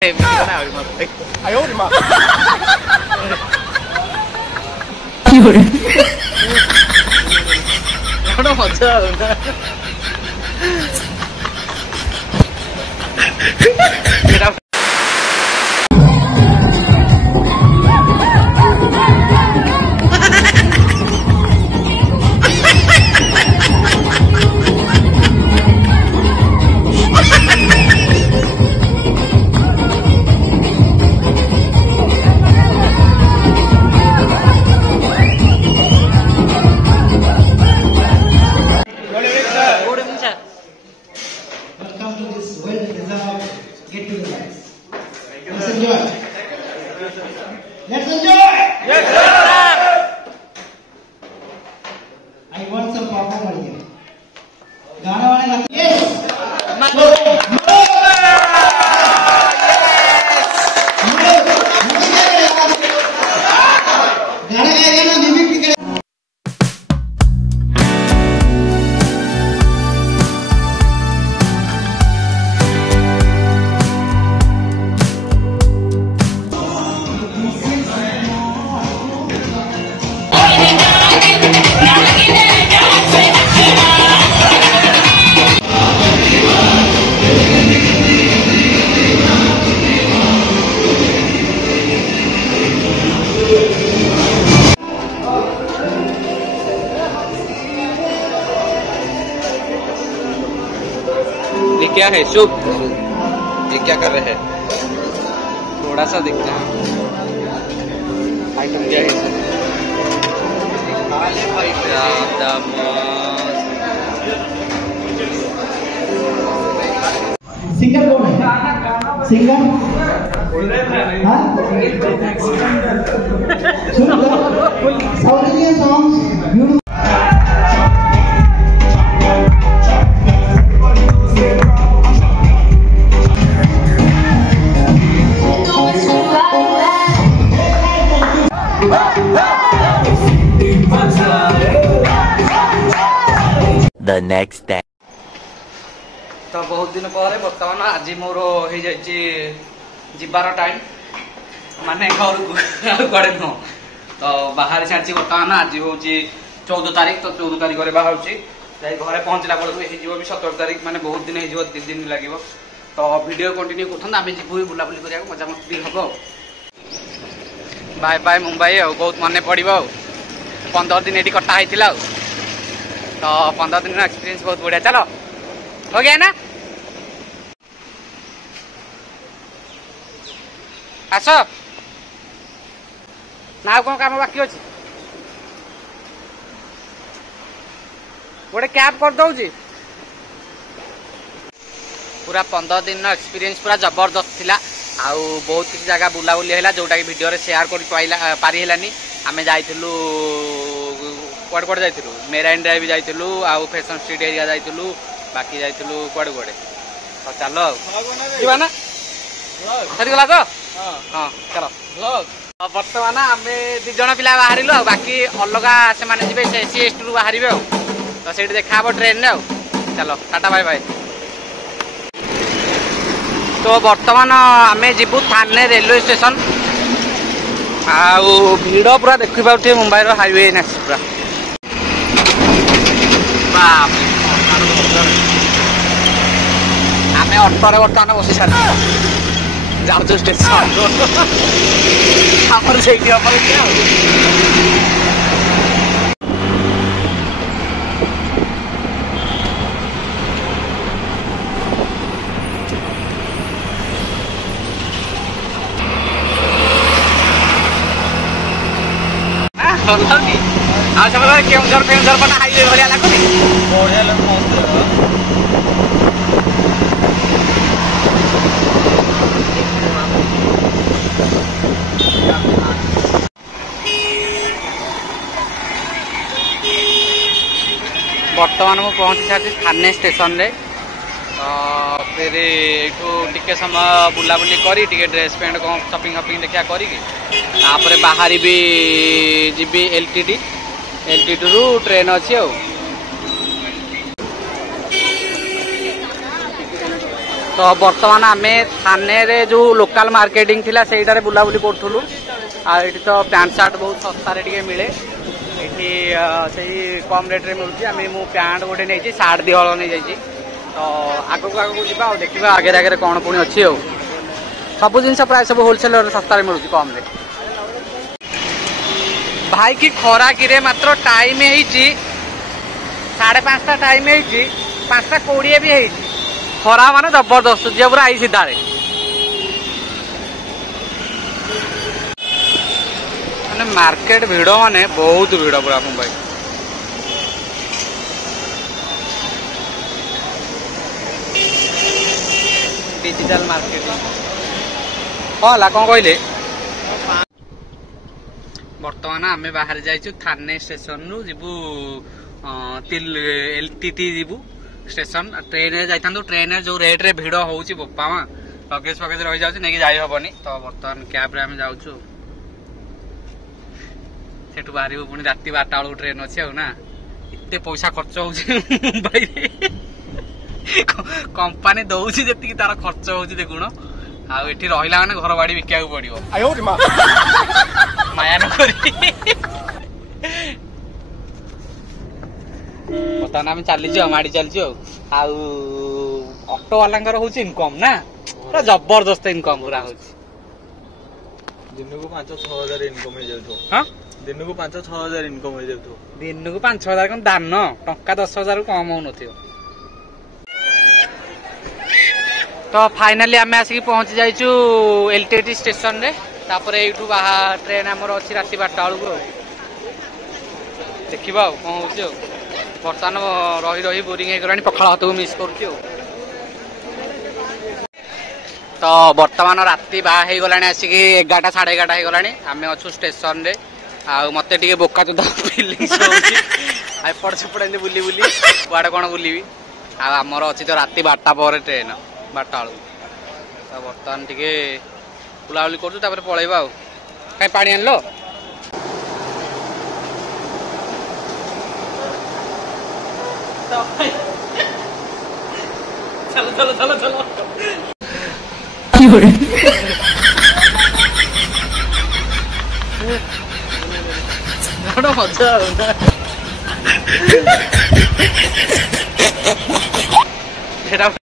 Em cái nào mà ai ốm mà nó mà chơi cái đâu Let's enjoy! Yes, sir! I want some performer here. गाना वाले गाते yes! गाना गाएगा ना mimic भी करेगा ये क्या है सूप? ये क्या कर रहे हैं? थोड़ा सा दिखता है आइटम क्या है सर? सिंगर कौन है? सिंगर? हाँ? सुनो south Indian songs The next day. तो बहुत दिन पर बर्तमान आज मोर हो जाबार टाइम माने घर कड़े नुह तो बाहर छाड़ी बर्तमान आज हूँ 14 तारीख तो 14 तारीख बाहर घरे पहुँचला बेलू भी 17 तारीख माने बहुत दिन हो 3 दिन लगे तो वीडियो कंटिन्यू कर आम जीवु बुलाबुली करा मजा मस्ती हम बाय बाय मुंबई बहुत मन पड़ो 15 दिन ये कटा होता तो 15 दिन एक्सपीरियंस बहुत बढ़िया चलो हो गया ना आस ना कौन काम बाकी अच्छे गोटे कैब कर दौची पूरा 15 दिन एक्सपीरियंस पूरा जबरदस्त थिला आउ बहुत किसी जगह बुलाबुली है जोटा कि वीडियो रे शेयर कर पारी हेलानी आमे जाइथिलु कुआड़े कुआड़े जाइथिलु मेराइन ड्राइव जाइथिलु आउ फैशन स्ट्रीट एरिया जाइथिलु बाकी जाइथिलु कुआड़े कुआड़े तो चलो जीवा ना सरी गला तो हां चलो वर्तमान आमे 2 जण पिला बाहरिलु बाकी अलगा से माने जिबे से एसटी रु बाहरिबे तो सेठी देखाबो ट्रेन ने चलो टाटा बाय बाय तो वर्तमान आमे जीवु थाने रेलवे स्टेशन आउ भीड़ पूरा देखि पाउथे मुंबई रो हाईवे ना पूरा आमे ऑटो वर्तमान बसी सारी जाऊ स्टेशन आमर से केउझर फेउझर पना हाईवे भलिया लागुनी बढ़िया लग बर्तमान मु पहुंची सारी थाने स्टेशन रे फिर ये समय बुलाबुली करी ड्रेस पैंट कौन शॉपिंग वपिंग देखा करी बाहर भी जी एलटीटी रु ट्रेन अच्छी तो बर्तमान आम थाने रे जो लोकल मार्केटिंग थिला सेटारे बुलाबुली करूँ आठ तो पैंट सार्ट बहुत सस्तार टे मिले ये कम रेट्रे मिलूँ आम मु पैंट गोटे नहीं सार्ट दी हल नहीं जाइए तो आगक आगक जा देखा आगे आगे कौन पुणी अच्छी सब जिन प्राय सब होलसेल सस्तार मिलूँ कम रे भाई की खरा कि मात्र टाइम है 5:30 टाइम है 5:20 भी है खरा माने जबरदस्त जी पूरा आई सीधा माने मार्केट भिड़ माने बहुत भिड़ पूरा मुंबई डिजिटल मार्केटिंग कौन कहले बर्तमान आम बाहर जाइछु थाने स्टेशन रु जीवु एलटीटी जीवु स्टेशन ट्रेन जाइथां ट्रेन जो रेट रे भिड़ होउची बोपा मा लगेज फगेज रही जाउची नेकी जाई हबनी तो बर्तमान कैब रे आम जाउछु सेठु बाहरी पुणी राति 12टा बेलू ट्रेन अच्छी ना एते पैसा खर्च होउची मुंबई रे कंपनी दउची जेतिकी तार खर्च होउची देखुण आ एठी रहिला माने घर बाड़ी बिकिया पड़ियो आयो रे मां माया न करी बर्तमान आम चली माड़ी चलचु ऑटो वाला इनकम ना पूरा जबरदस्त इनकम पूरा हो दिन को 5-6 हजार इनकम हो जाउथो हां दिन को 5-6 हजार इनकम हो जाउथो दिन को 5-6 हजार कम दान टंका 10,000 कम हो नथियो तो फाइनली आम आसिक पहुंची जाइछु एलटीटी स्टेशन रे तापर एठू बाहर ट्रेन हमर अछि राति 12टा बेलू देखिबा कौन होछि बर्तमान रही रही बोरिंग हो गलानी पखाड़ हाथ को मिस करुच्ची तो बर्तमान राति बाहर हो गलानी आसिक 11टा 11:30 हो गलानी आम अच्छु स्टेशन रे आ मते टिके बोका चोदा फीलिंग्स होउची एपड़ सेपड़ एंदी बुली बुली कुआडे कोन बुलीबी आ हमर अछि तो राति 12टा पर ट्रेन 12टा बेलू तो बर्तमान टिके बुलाबुली करछु तापर पळेबा आ काई पानी आनलो चलो चलो चलो चलो मजा